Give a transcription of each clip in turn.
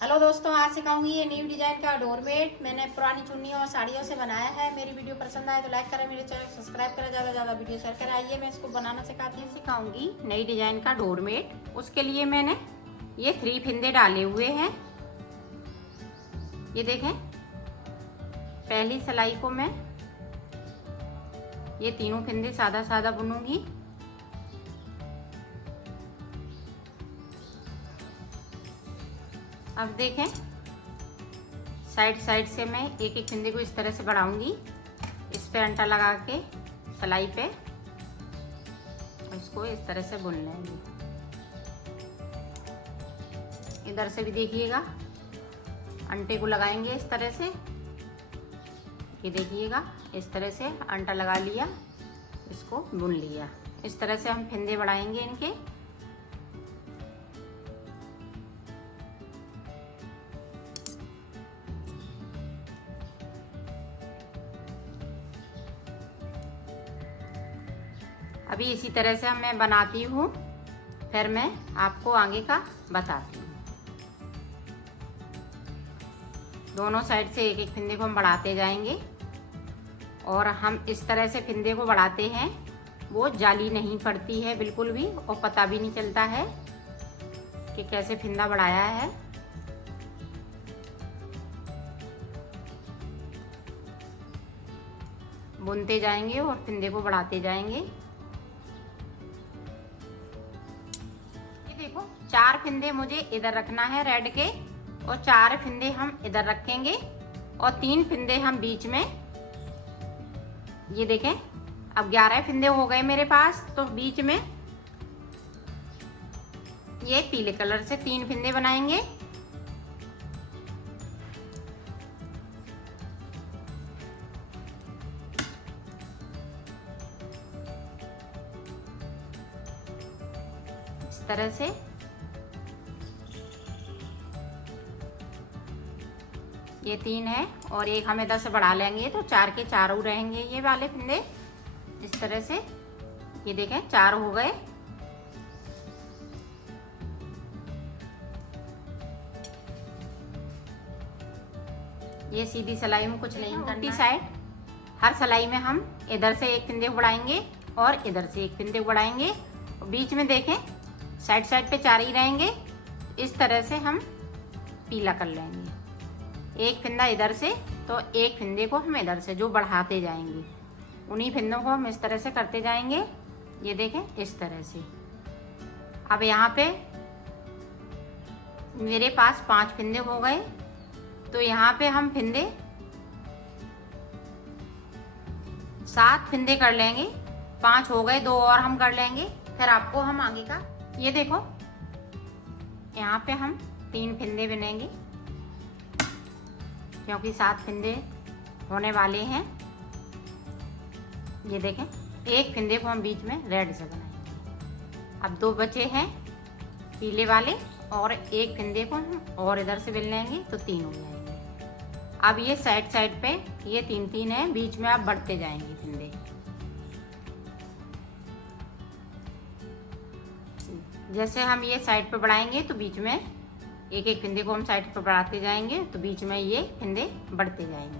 Hello दोस्तों, आज सिखाऊंगी ये न्यू डिजाइन का डोरमेट। मैंने पुरानी चुन्नियों और साड़ियों से बनाया है। मेरी वीडियो पसंद आए तो लाइक करें, मेरे चैनल सब्सक्राइब करें, ज़्यादा से ज़्यादा वीडियो शेयर करें। आइए मैं इसको बनाना सिखाऊंगी नई डिजाइन का डोरमेट। उसके लिए मैंने ये 3 फंदे डाले हुए हैं। ये देखें, पहली सिलाई को मैं ये तीनों फंदे सादा सादा बुनूंगी। अब देखें, साइड से मैं एक एक फंदे को इस तरह से बढ़ाऊंगी। इस पे अंटा लगा के सिलाई पे इसको इस तरह से बुन लेंगे। इधर से भी देखिएगा, अंटे को लगाएंगे इस तरह से। ये देखिएगा, इस तरह से अंटा लगा लिया, इसको बुन लिया। इस तरह से हम फंदे बढ़ाएंगे इनके। अभी इसी तरह से मैं बनाती हूँ, फिर मैं आपको आगे का बताती हूँ। दोनों साइड से एक एक फंदे को हम बढ़ाते जाएंगे और हम इस तरह से फंदे को बढ़ाते हैं, वो जाली नहीं पड़ती है बिल्कुल भी, और पता भी नहीं चलता है कि कैसे फंदा बढ़ाया है। बुनते जाएंगे और फंदे को बढ़ाते जाएंगे। देखो, 4 फंदे मुझे इधर रखना है रेड के, और 4 फंदे हम इधर रखेंगे और 3 फंदे हम बीच में। ये देखें, अब 11 फंदे हो गए मेरे पास। तो बीच में ये पीले कलर से 3 फंदे बनाएंगे। इस तरह से ये 3 है और एक हम इधर से बढ़ा लेंगे, तो 4 के 4 रहेंगे ये वाले फंदे। इस तरह से ये देखें, 4 हो गए। ये सीधी सिलाई में कुछ नहीं करना। उल्टी साइड हर सिलाई में हम इधर से एक फंदे को बढ़ाएंगे और इधर से एक फंदे को बढ़ाएंगे। बीच में देखें, साइड पे 4 ही रहेंगे। इस तरह से हम पीला कर लेंगे। एक फंदा इधर से, तो एक फंदे को हम इधर से जो बढ़ाते जाएंगे, उन्हीं फंदों को हम इस तरह से करते जाएंगे। ये देखें, इस तरह से। अब यहाँ पे मेरे पास 5 फंदे हो गए, तो यहाँ पे हम फंदे 7 फंदे कर लेंगे। 5 हो गए, 2 और हम कर लेंगे, फिर आपको हम आगे का। ये देखो, यहाँ पे हम 3 फंदे बुनेंगे क्योंकि 7 फंदे होने वाले हैं। ये देखें, एक फंदे को हम बीच में रेड से बनाएंगे। अब 2 बचे हैं पीले वाले, और एक फंदे को हम और इधर से बुन लेंगे, तो 3 हो जाएंगे। अब ये साइड पे ये 3 है, बीच में आप बढ़ते जाएंगे फंदे। जैसे हम ये साइड पे बढ़ाएंगे, तो बीच में एक एक फंदे को हम साइड पर बढ़ाते जाएंगे, तो बीच में ये फंदे बढ़ते जाएंगे,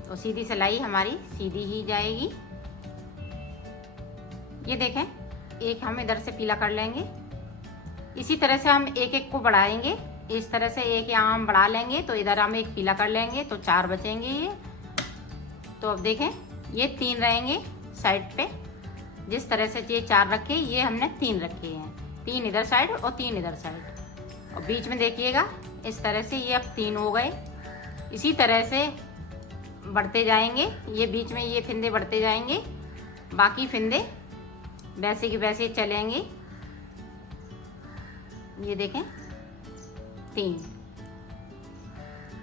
तो सीधी सिलाई हमारी सीधी ही जाएगी। ये देखें, एक हम इधर से पीला कर लेंगे। इसी तरह से हम एक एक को बढ़ाएंगे। इस तरह से एक यहाँ हम बढ़ा लेंगे, तो इधर हम एक पीला कर लेंगे, तो 4 बचेंगे ये। तो अब देखें, ये 3 रहेंगे साइड पे। जिस तरह से ये 4 रखे, ये हमने 3 रखे हैं। 3 इधर साइड और 3 इधर साइड, और बीच में देखिएगा, इस तरह से ये अब 3 हो गए। इसी तरह से बढ़ते जाएंगे, ये बीच में ये फंदे बढ़ते जाएंगे, बाकी फंदे वैसे के वैसे चलेंगे। ये देखें, 3।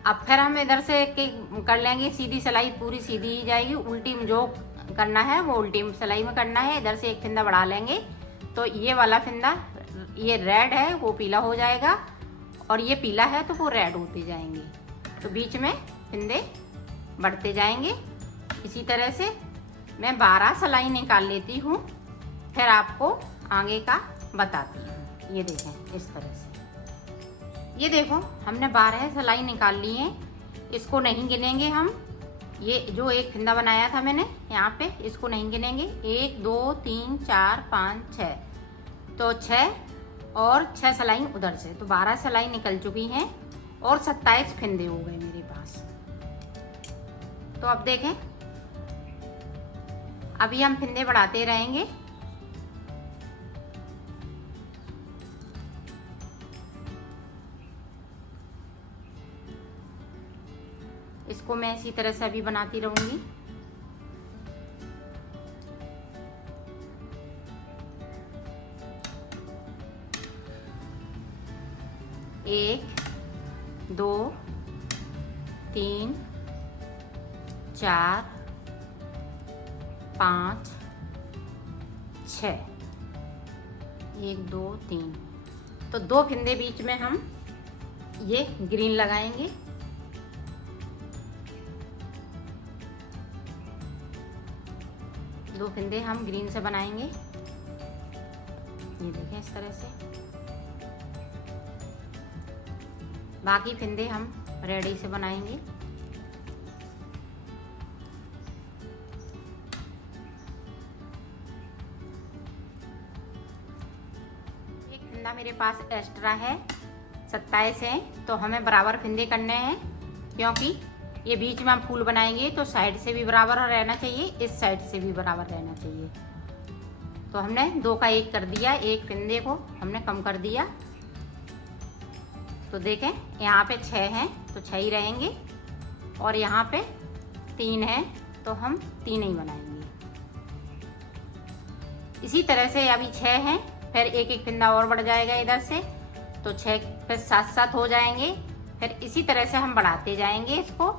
अब फिर हम इधर से कर लेंगे सीधी सिलाई, पूरी सीधी ही जाएगी। उल्टी में जो करना है वो उल्टी सिलाई में करना है। इधर से एक फंदा बढ़ा लेंगे, तो ये वाला फंदा, ये रेड है वो पीला हो जाएगा, और ये पीला है तो वो रेड होते जाएंगे। तो बीच में फंदे बढ़ते जाएंगे। इसी तरह से मैं 12 सिलाई निकाल लेती हूँ, फिर आपको आगे का बताती हूँ। ये देखें, इस तरह से ये देखो हमने 12 सिलाई निकाल ली है। इसको नहीं गिनेंगे हम। ये जो एक फिंदा बनाया था मैंने यहाँ पे, इसको नहीं गिनेंगे। 1 2 3 4 5 6, तो 6 और 6 सिलाई उधर से, तो 12 सिलाई निकल चुकी हैं और 27 फिंदे हो गए मेरे पास। तो अब देखें, अभी हम फिंदे बढ़ाते रहेंगे। इसको मैं इसी तरह से अभी बनाती रहूंगी। एक, 2, 3, 4, 5, 6, 1 2 3, तो 2 फिंदे बीच में हम ये ग्रीन लगाएंगे। दो फिंदे हम ग्रीन से बनाएंगे। ये देखें इस तरह से। बाकी फिंदे हम रेडी से बनाएंगे। एक फिंदा मेरे पास एक्स्ट्रा है, 27 है, तो हमें बराबर फिंदे करने हैं, क्योंकि ये बीच में हम फूल बनाएंगे तो साइड से भी बराबर रहना चाहिए, इस साइड से भी बराबर रहना चाहिए। तो हमने 2 का 1 कर दिया, एक फिंदे को हमने कम कर दिया। तो देखें यहाँ पे 6 हैं तो 6 ही रहेंगे, और यहाँ पे 3 हैं तो हम 3 ही बनाएंगे। इसी तरह से अभी 6 हैं, फिर एक एक फिंदा और बढ़ जाएगा इधर से, तो 6 फिर 7 हो जाएंगे। फिर इसी तरह से हम बढ़ाते जाएंगे इसको,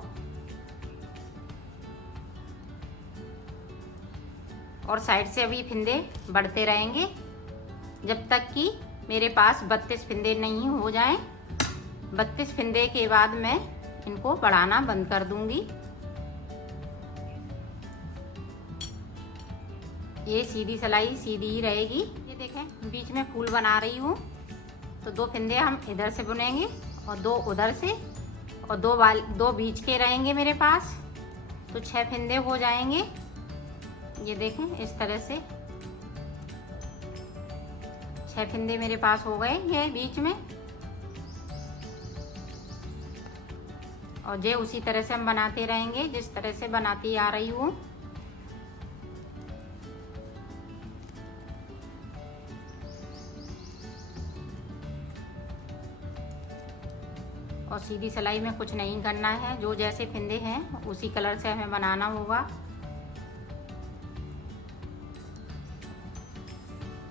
और साइड से अभी फिंदे बढ़ते रहेंगे जब तक कि मेरे पास 32 फिंदे नहीं हो जाएं। 32 फिंदे के बाद मैं इनको बढ़ाना बंद कर दूंगी। ये सीधी सिलाई सीधी ही रहेगी। ये देखें बीच में फूल बना रही हूँ, तो 2 फिंदे हम इधर से बुनेंगे और 2 उधर से, और 2 बीच के रहेंगे मेरे पास, तो 6 फिंदे हो जाएंगे। ये देखें इस तरह से 6 फिंदे मेरे पास हो गए ये बीच में, और ये उसी तरह से हम बनाते रहेंगे जिस तरह से बनाती आ रही हूँ। और सीधी सिलाई में कुछ नहीं करना है, जो जैसे फिंदे हैं उसी कलर से हमें बनाना होगा।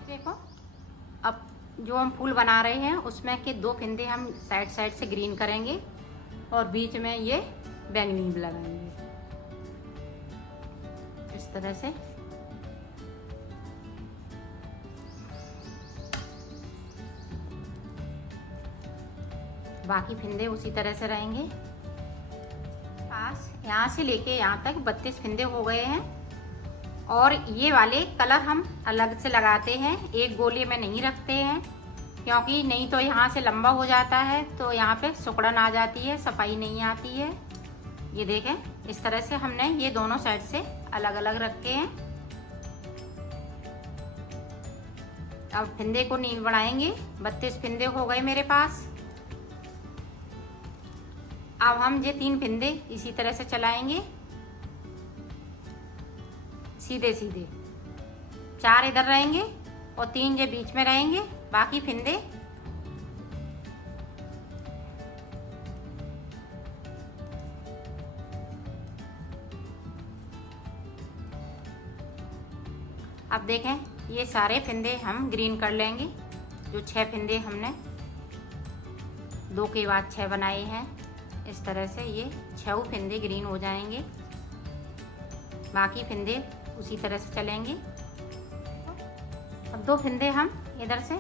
देखो अब जो हम फूल बना रहे हैं उसमें के 2 फिंदे हम साइड साइड से ग्रीन करेंगे और बीच में ये बैंगनी लगाएंगे इस तरह से। बाकी फिंदे उसी तरह से रहेंगे। पास यहाँ से लेके यहाँ तक 32 फिंदे हो गए हैं, और ये वाले कलर हम अलग से लगाते हैं, एक गोले में नहीं रखते हैं, क्योंकि नहीं तो यहाँ से लंबा हो जाता है तो यहाँ पे सिकुड़न आ जाती है, सफाई नहीं आती है। ये देखें इस तरह से हमने ये दोनों साइड से अलग अलग रखे हैं। अब फिंदे को नहीं बढ़ाएंगे, 32 फिंदे हो गए मेरे पास। अब हम ये 3 फिंदे इसी तरह से चलाएंगे सीधे सीधे। 4 इधर रहेंगे और 3 ये बीच में रहेंगे। बाकी फिंदे अब देखें ये सारे फिंदे हम ग्रीन कर लेंगे। जो 6 फिंदे हमने 2 के बाद 6 बनाए हैं, इस तरह से ये 6 फिंदे ग्रीन हो जाएंगे। बाकी फिंदे उसी तरह से चलेंगे। अब 2 फिंदे हम इधर से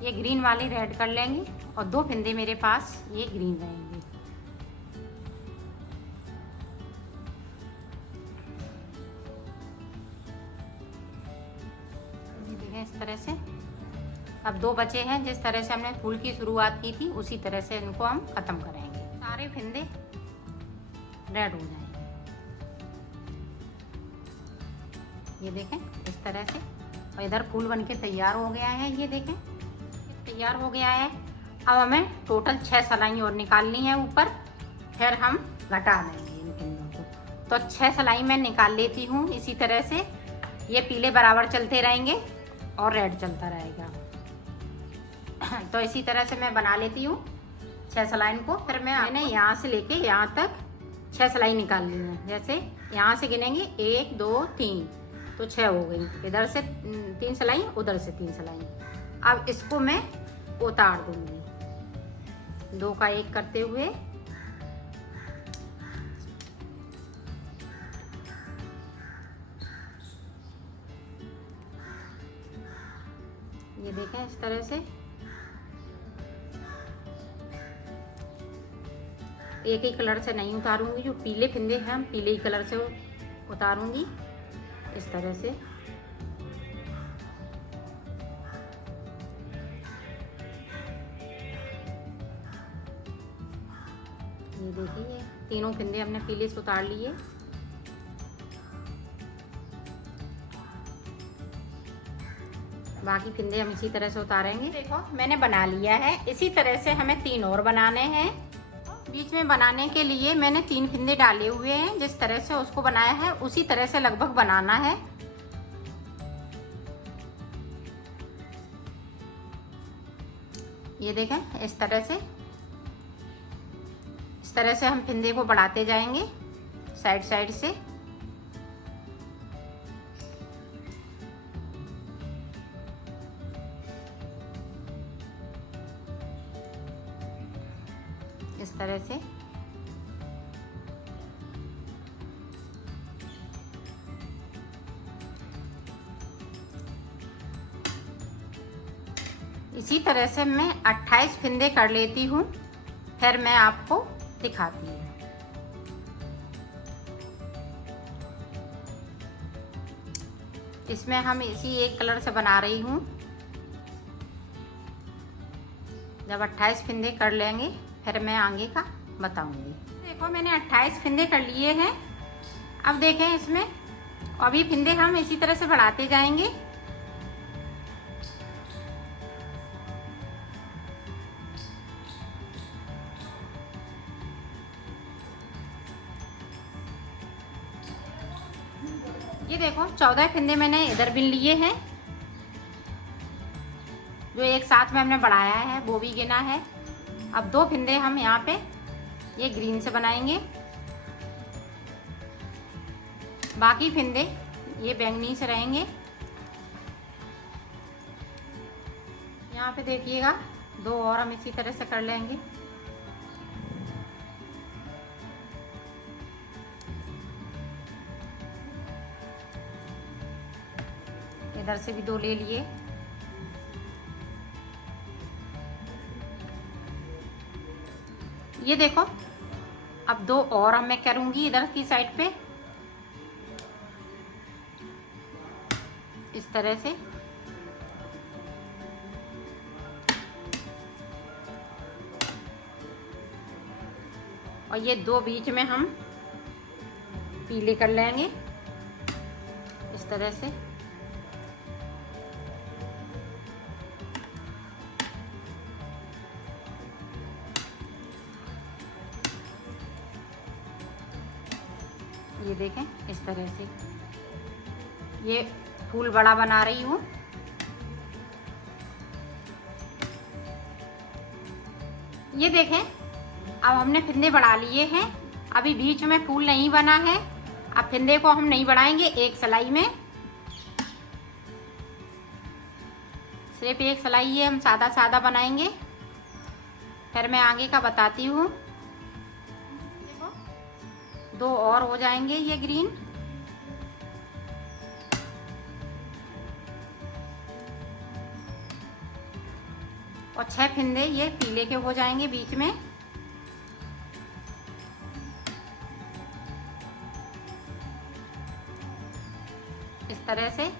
ये ग्रीन वाली रेड कर लेंगे, और 2 फिंदे मेरे पास ये ग्रीन रहेंगे। ये देखें इस तरह से। अब 2 बचे हैं। जिस तरह से हमने फूल की शुरुआत की थी उसी तरह से इनको हम खत्म करेंगे। सारे फिंदे रेड हो जाएंगे। ये देखें इस तरह से। और इधर फूल बनके तैयार हो गया है। ये देखें तैयार हो गया है। अब हमें टोटल 6 सलाई और निकालनी है ऊपर, फिर हम घटा देंगे इन फिंदों को। तो 6 सलाई मैं निकाल लेती हूँ। इसी तरह से ये पीले बराबर चलते रहेंगे और रेड चलता रहेगा। तो इसी तरह से मैं बना लेती हूँ 6 सलाई को। फिर मैंने यहाँ से लेके यहाँ तक 6 सलाई निकाल ली है। जैसे यहाँ से गिनेंगे 1 2 3, तो 6 हो गई। इधर से 3 सलाई, उधर से 3 सलाई। अब इसको मैं उतार दूंगी 2 का 1 करते हुए। ये देखें इस तरह से एक ही कलर से नहीं उतारूंगी। जो पीले फिंदे हैं हम पीले ही कलर से उतारूंगी इस तरह से। ये देखिए तीनों फिंदे हमने पीले से उतार लिए। बाकी फिंदे हम इसी तरह से उतारेंगे। देखो मैंने बना लिया है। इसी तरह से हमें 3 और बनाने हैं। बीच में बनाने के लिए मैंने 3 फिंदे डाले हुए हैं। जिस तरह से उसको बनाया है उसी तरह से लगभग बनाना है। ये देखें इस तरह से हम फिंदे को बढ़ाते जाएंगे साइड साइड से। इस तरह से इसी तरह से मैं 28 फिंदे कर लेती हूँ। फिर मैं आपको दिखाती हूँ। इसमें हम इसी एक कलर से बना रही हूँ। जब 28 फिंदे कर लेंगे फिर मैं आगे का बताऊंगी। देखो मैंने 28 फिंदे कर लिए हैं। अब देखें इसमें अभी फिंदे हम इसी तरह से बढ़ाते जाएंगे। ये देखो 14 फिंदे मैंने इधर बिन लिए हैं। जो एक साथ में हमने बढ़ाया है वो भी गिना है। अब 2 फिंदे हम यहाँ पे ये ग्रीन से बनाएंगे। बाकी फिंदे ये बैंगनी से रहेंगे। यहाँ पे देखिएगा 2 और हम इसी तरह से कर लेंगे। इधर से भी 2 ले लिए। ये देखो अब 2 और मैं करूंगी इधर की साइड पे इस तरह से। और ये 2 बीच में हम पीले कर लेंगे इस तरह से। ये देखें इस तरह से ये फूल बड़ा बना रही हूँ। ये देखें अब हमने फिंदे बढ़ा लिए हैं। अभी बीच में फूल नहीं बना है। अब फिंदे को हम नहीं बढ़ाएंगे, एक सिलाई में सिर्फ एक सिलाई ये हम सादा सादा बनाएंगे। फिर मैं आगे का बताती हूँ। 2 और हो जाएंगे ये ग्रीन। और 6 फिंदे ये पीले के हो जाएंगे बीच में। इस तरह से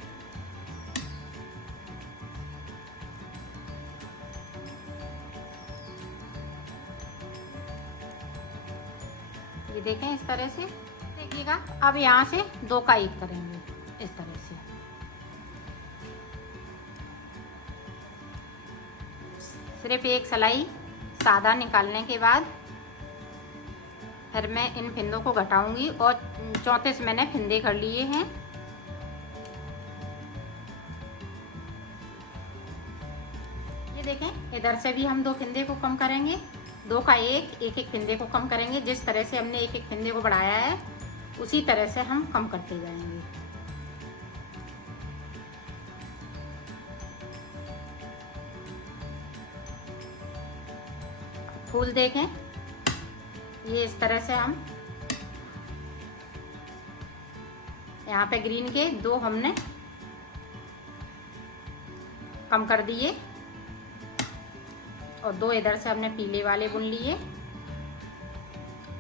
ये देखें इस तरह से देखिएगा। अब यहाँ से 2 का 1 करेंगे इस तरह से। सिर्फ एक सिलाई सादा निकालने के बाद फिर मैं इन फिंदों को घटाऊंगी और 34 मैंने फिंदे कर लिए हैं। ये देखें इधर से भी हम 2 फिंदे को कम करेंगे, 2 का 1, एक फिंदे को कम करेंगे। जिस तरह से हमने एक फिंदे को बढ़ाया है उसी तरह से हम कम करते जाएंगे। फूल देखें ये इस तरह से हम यहाँ पे ग्रीन के 2 हमने कम कर दिए और 2 इधर से हमने पीले वाले बुन लिए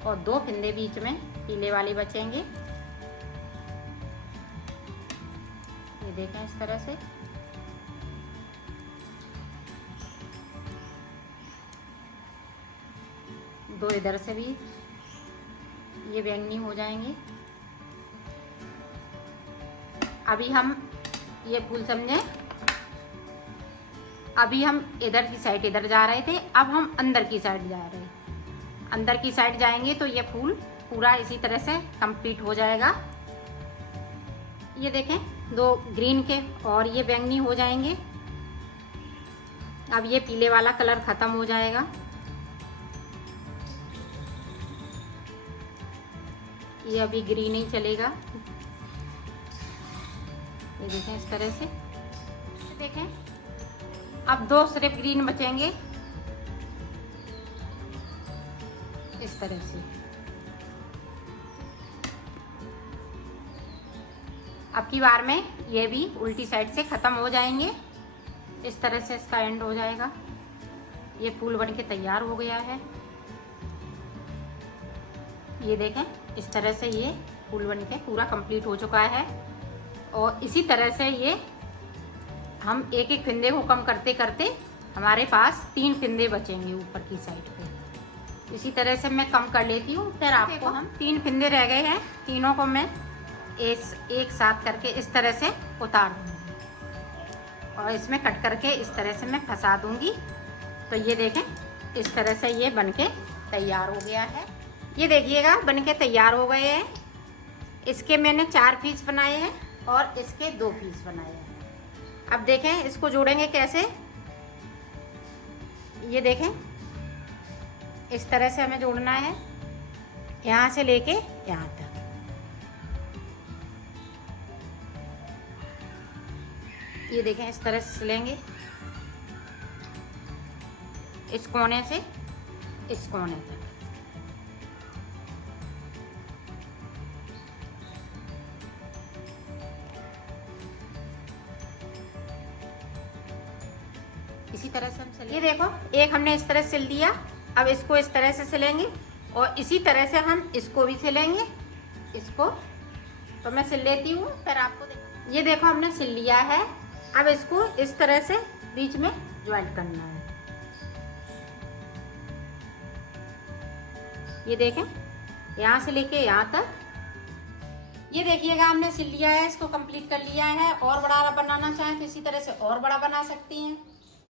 और 2 फिंदे बीच में पीले वाले बचेंगे। ये देखें इस तरह से। दो इधर से भी ये बैंगनी हो जाएंगे। अभी हम ये फूल समझे, अभी हम इधर की साइड इधर जा रहे थे, अब हम अंदर की साइड जा रहे हैं। अंदर की साइड जाएंगे तो ये फूल पूरा इसी तरह से कंप्लीट हो जाएगा। ये देखें 2 ग्रीन के और ये बैंगनी हो जाएंगे। अब ये पीले वाला कलर खत्म हो जाएगा। ये अभी ग्रीन ही चलेगा। ये देखें इस तरह से। देखें अब 2 सिर्फ ग्रीन बचेंगे इस तरह से। अब की बार में ये भी उल्टी साइड से खत्म हो जाएंगे। इस तरह से इसका एंड हो जाएगा। ये फूल बन के तैयार हो गया है। ये देखें इस तरह से ये फूल बन के पूरा कंप्लीट हो चुका है। और इसी तरह से ये हम एक एक फिंदे को कम करते करते हमारे पास 3 फिंदे बचेंगे ऊपर की साइड पे। इसी तरह से मैं कम कर लेती हूँ। फिर आपको हम 3 फिंदे रह गए हैं, तीनों को मैं एक साथ करके इस तरह से उतार दूँगी और इसमें कट करके इस तरह से मैं फंसा दूँगी। तो ये देखें इस तरह से ये बनके तैयार हो गया है। ये देखिएगा बनके तैयार हो गए हैं। इसके मैंने 4 पीस बनाए हैं और इसके 2 पीस बनाए हैं। अब देखें इसको जोड़ेंगे कैसे। ये देखें इस तरह से हमें जोड़ना है, यहाँ से लेके यहाँ तक। ये देखें इस तरह से सिलेंगे, इस कोने से इस कोने तक। इसी तरह से हम सिलेंगे। ये देखो एक हमने इस तरह सिल दिया। अब इसको इस तरह से सिलेंगे और इसी तरह से हम इसको भी सिलेंगे। इसको तो मैं सिल लेती हूँ, फिर आपको ये देखो हमने सिल लिया है। अब इसको इस तरह से बीच में ज्वाइंट करना है। ये देखें यहाँ से लेके यहाँ तक। ये देखिएगा हमने सिल लिया है, इसको कंप्लीट कर लिया है। और बड़ा बनाना चाहें तो इसी तरह से और बड़ा बना सकती हैं।